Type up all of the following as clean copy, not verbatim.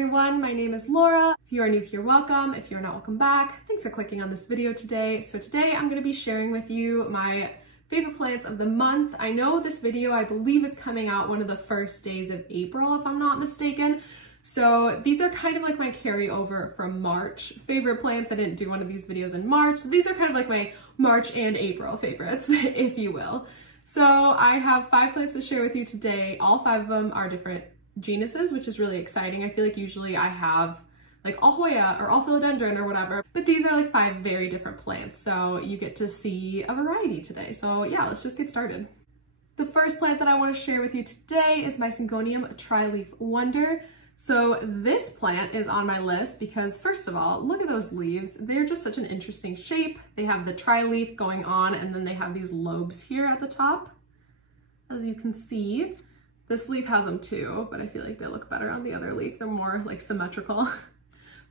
everyone, my name is Laura. If you are new here, welcome. If you're not, welcome back. Thanks for clicking on this video today. So today I'm going to be sharing with you my favorite plants of the month. I know this video, I believe, is coming out one of the first days of April, if I'm not mistaken. So these are kind of like my carryover from March favorite plants. I didn't do one of these videos in March. So these are kind of like my March and April favorites, if you will. So I have 5 plants to share with you today. All 5 of them are different genuses, which is really exciting. I feel like usually I have like all Hoya or all Philodendron or whatever, but these are like 5 very different plants. So you get to see a variety today. So yeah, let's just get started. The first plant that I want to share with you today is my Syngonium Trileaf Wonder. So this plant is on my list because, first of all, look at those leaves. They're just such an interesting shape. They have the tri-leaf going on, and then they have these lobes here at the top, as you can see. This leaf has them too, but I feel like they look better on the other leaf. They're more like symmetrical.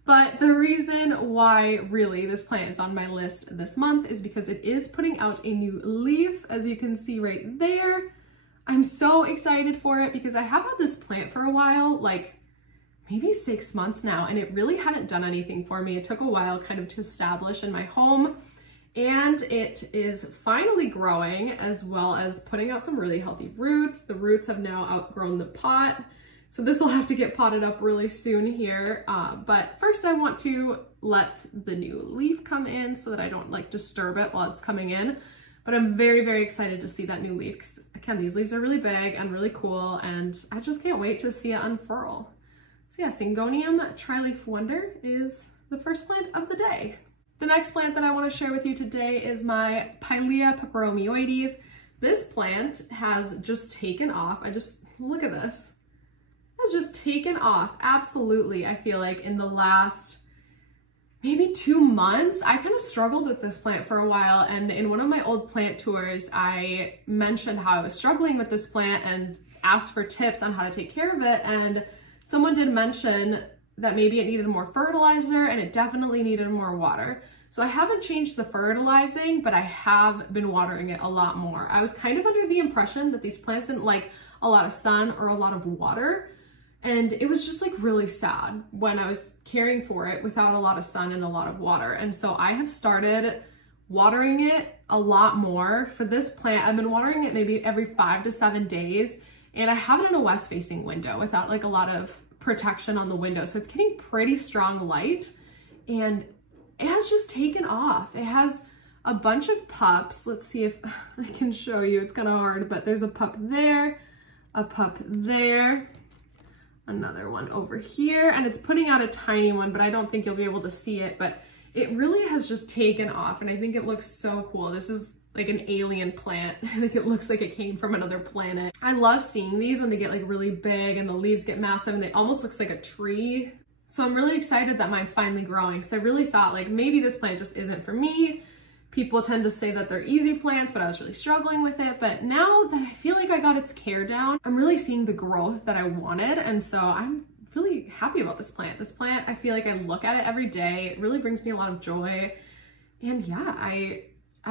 But the reason why really this plant is on my list this month is because it is putting out a new leaf, as you can see right there. I'm so excited for it because I have had this plant for a while, like maybe 6 months now, and it really hadn't done anything for me. It took a while kind of to establish in my home, and it is finally growing as well as putting out some really healthy roots. The roots have now outgrown the pot, so this will have to get potted up really soon here. But first I want to let the new leaf come in so that I don't like disturb it while it's coming in. But I'm very, very excited to see that new leaf because, again, these leaves are really big and really cool, and I just can't wait to see it unfurl. So yeah, Syngonium Trileaf Wonder is the first plant of the day. The next plant that I want to share with you today is my Paelia Pepperonis. This plant has just taken off. Look at this. It's just taken off, absolutely. I feel like in the last maybe 2 months, I kind of struggled with this plant for a while, and in one of my old plant tours, I mentioned how I was struggling with this plant and asked for tips on how to take care of it, and someone did mention that maybe it needed more fertilizer and it definitely needed more water. So I haven't changed the fertilizing, but I have been watering it a lot more. I was kind of under the impression that these plants didn't like a lot of sun or a lot of water. And it was just like really sad when I was caring for it without a lot of sun and a lot of water. And so I have started watering it a lot more. For this plant, I've been watering it maybe every 5 to 7 days. And I have it in a west-facing window without like a lot of protection on the window. So it's getting pretty strong light, and it has just taken off. It has a bunch of pups. Let's see if I can show you. It's kind of hard, but there's a pup there, a pup there, another one over here, and it's putting out a tiny one, but I don't think you'll be able to see it, but it really has just taken off, and I think it looks so cool. This is like an alien plant. I think it looks like it came from another planet. I love seeing these when they get like really big and the leaves get massive and it almost looks like a tree. So I'm really excited that mine's finally growing because I really thought like maybe this plant just isn't for me. People tend to say that they're easy plants, but I was really struggling with it. But now that I feel like I got its care down, I'm really seeing the growth that I wanted. And so I'm really happy about this plant. This plant, I feel like I look at it every day. It really brings me a lot of joy. And yeah, I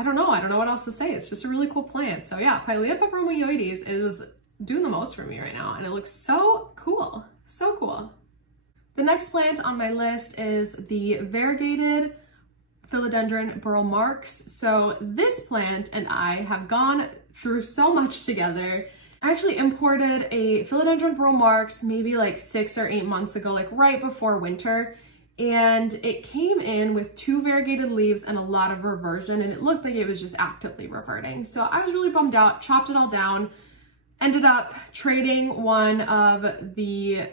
don't know what else to say. It's just a really cool plant. So yeah, Paelia Pepperonis is doing the most for me right now, and it looks so cool, so cool. The next plant on my list is the variegated Philodendron Burlmarks. So this plant and I have gone through so much together. I actually imported a Philodendron Burlmarks maybe like 6 or 8 months ago, like right before winter. And it came in with 2 variegated leaves and a lot of reversion, and it looked like it was just actively reverting. So I was really bummed out, chopped it all down, ended up trading one of the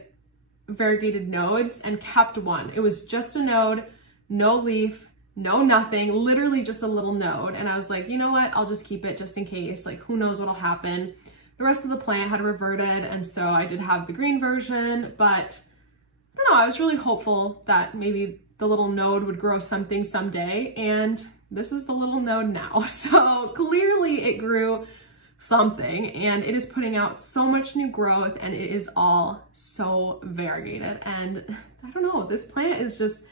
variegated nodes and kept one. It was just a node, no leaf, no nothing, literally just a little node. And I was like, you know what, I'll just keep it just in case, like who knows what'll happen. The rest of the plant had reverted, and so I did have the green version, but I don't know, I was really hopeful that maybe the little node would grow something someday, and this is the little node now. So clearly it grew something, and it is putting out so much new growth, and it is all so variegated. And I don't know, this plant is just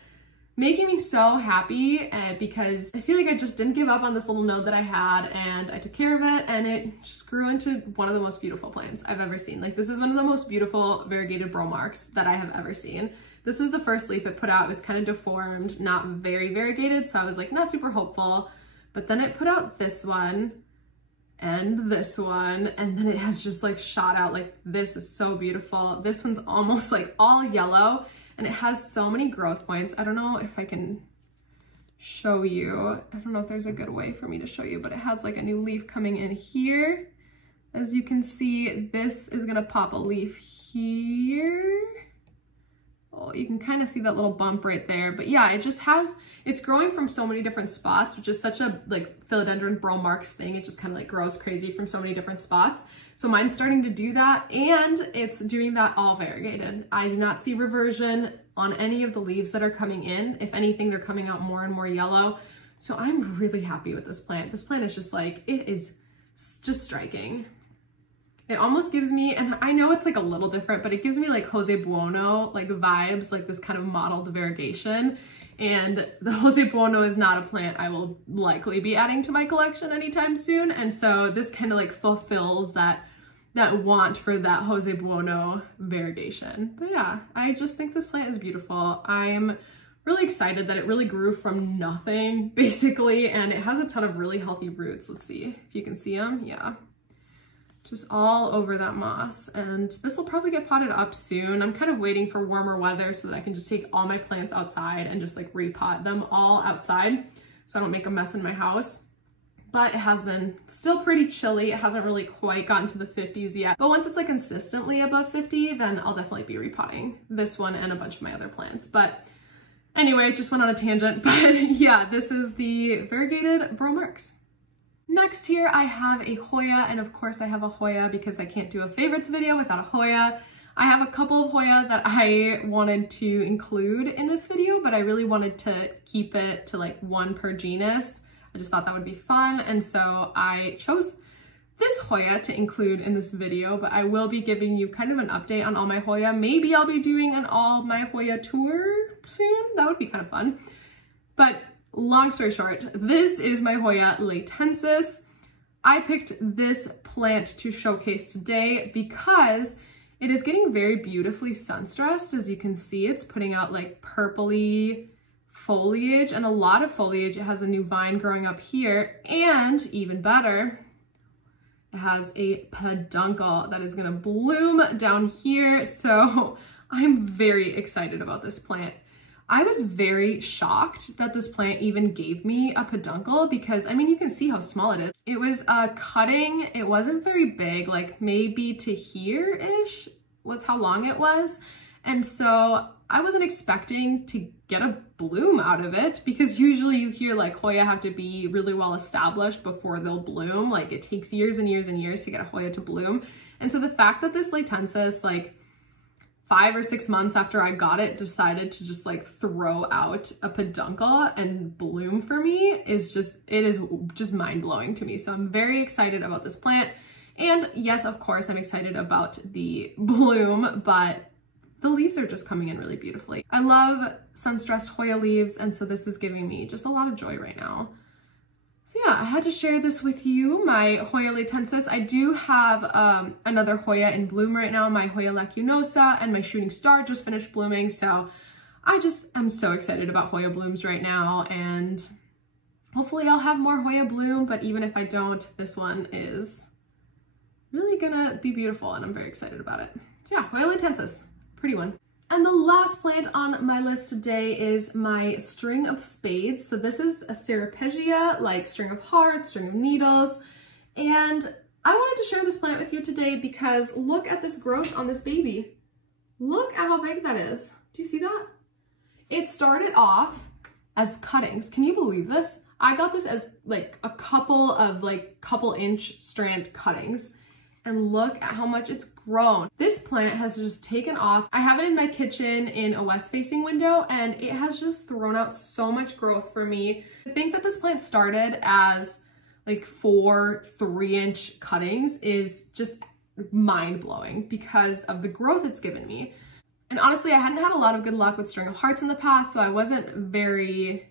making me so happy because I feel like I just didn't give up on this little node that I had, and I took care of it, and it just grew into one of the most beautiful plants I've ever seen. Like, this is one of the most beautiful variegated Burlmarks that I have ever seen. This was the first leaf it put out. It was kind of deformed, not very variegated, so I was like not super hopeful. But then it put out this one and this one, and then it has just like shot out. Like, this is so beautiful. This one's almost like all yellow, and it has so many growth points. I don't know if I can show you. I don't know if there's a good way for me to show you, but it has like a new leaf coming in here. As you can see, this is gonna pop a leaf here. Oh, you can kind of see that little bump right there. But yeah, it just has, it's growing from so many different spots, which is such a like Philodendron Burlmarks thing. It just kind of like grows crazy from so many different spots. So mine's starting to do that, and it's doing that all variegated. I do not see reversion on any of the leaves that are coming in. If anything, they're coming out more and more yellow. So I'm really happy with this plant. This plant is just like, it is just striking. It almost gives me, and I know it's like a little different, but it gives me like Jose Buono like vibes, like this kind of mottled variegation. And the Jose Buono is not a plant I will likely be adding to my collection anytime soon. And so this kind of like fulfills that want for that Jose Buono variegation. But yeah, I just think this plant is beautiful. I'm really excited that it really grew from nothing basically, and it has a ton of really healthy roots. Let's see if you can see them. Yeah. Just all over that moss, and this will probably get potted up soon. I'm kind of waiting for warmer weather so that I can just take all my plants outside and just like repot them all outside so I don't make a mess in my house. But it has been still pretty chilly. It hasn't really quite gotten to the 50s yet, but once it's like consistently above 50, then I'll definitely be repotting this one and a bunch of my other plants. But anyway, just went on a tangent, but yeah, this is the variegated Burlmarks. Next here, I have a Hoya, and of course I have a Hoya because I can't do a favorites video without a Hoya. I have a couple of Hoya that I wanted to include in this video, but I really wanted to keep it to like one per genus. I just thought that would be fun, and so I chose this Hoya to include in this video, but I will be giving you kind of an update on all my Hoya. Maybe I'll be doing an all my Hoya tour soon. That would be kind of fun. But long story short, this is my Hoya latensis. I picked this plant to showcase today because it is getting very beautifully sun-stressed. As you can see, it's putting out like purpley foliage and a lot of foliage. It has a new vine growing up here, and even better, it has a peduncle that is gonna bloom down here. So I'm very excited about this plant. I was very shocked that this plant even gave me a peduncle because, I mean, you can see how small it is. It was a cutting. It wasn't very big, like maybe to here-ish was how long it was. And so I wasn't expecting to get a bloom out of it because usually you hear like Hoya have to be really well established before they'll bloom. Like, it takes years and years and years to get a Hoya to bloom. And so the fact that this latensis, like 5 or 6 months after I got it, decided to just like throw out a peduncle and bloom for me is just, it is just mind-blowing to me. So I'm very excited about this plant. And yes, of course, I'm excited about the bloom, but the leaves are just coming in really beautifully. I love sun-stressed Hoya leaves, and so this is giving me just a lot of joy right now. So yeah, I had to share this with you, my Hoya latensis. I do have another Hoya in bloom right now, my Hoya lacunosa, and my shooting star just finished blooming. So I'm so excited about Hoya blooms right now, and hopefully I'll have more Hoya bloom, but even if I don't, this one is really gonna be beautiful, and I'm very excited about it. So yeah, Hoya latensis, pretty one. And the last plant on my list today is my string of spades. So this is a Ceropegia, like string of hearts, string of needles. And I wanted to share this plant with you today because look at this growth on this baby. Look at how big that is. Do you see that? It started off as cuttings. Can you believe this? I got this as like a couple of like couple-inch strand cuttings. And look at how much it's grown. This plant has just taken off. I have it in my kitchen in a west-facing window, and it has just thrown out so much growth for me. I think that this plant started as like 4 3-inch cuttings is just mind-blowing because of the growth it's given me. And honestly, I hadn't had a lot of good luck with string of hearts in the past, so I wasn't very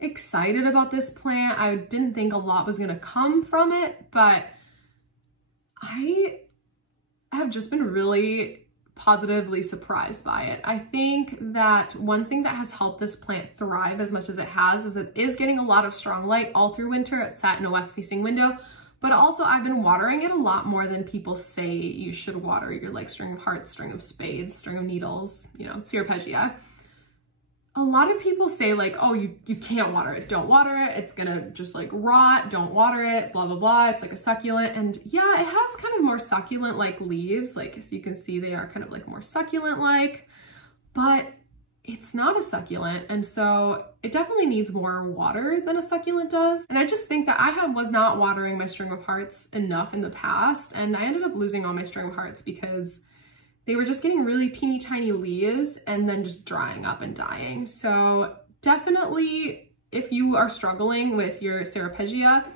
excited about this plant. I didn't think a lot was gonna come from it, but I have just been really positively surprised by it. I think that one thing that has helped this plant thrive as much as it has is it is getting a lot of strong light all through winter. It's sat in a west-facing window, but also I've been watering it a lot more than people say you should water your like string of hearts, string of spades, string of needles, you know, Syropegia. A lot of people say like, oh, you can't water it. Don't water it. It's gonna just like rot. Don't water it, blah, blah, blah. It's like a succulent. And yeah, it has kind of more succulent-like leaves. Like, as you can see, they are kind of like more succulent-like, but it's not a succulent. And so it definitely needs more water than a succulent does. And I just think that I was not watering my string of hearts enough in the past. And I ended up losing all my string of hearts because they were just getting really teeny tiny leaves and then just drying up and dying. So definitely, if you are struggling with your Syropegia,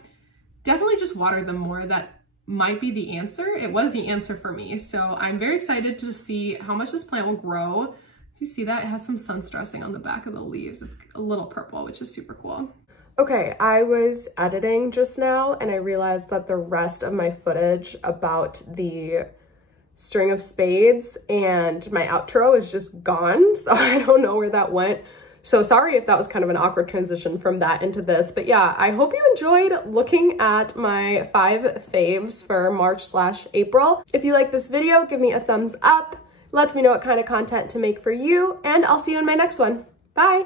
definitely just water them more. That might be the answer. It was the answer for me. So I'm very excited to see how much this plant will grow. You see that? It has some sun stressing on the back of the leaves. It's a little purple, which is super cool. Okay, I was editing just now and I realized that the rest of my footage about the string of spades and my outro is just gone, so I don't know where that went. So sorry if that was kind of an awkward transition from that into this, but yeah, I hope you enjoyed looking at my 5 faves for March/April. If you like this video, give me a thumbs up, lets me know what kind of content to make for you, and I'll see you in my next one. Bye!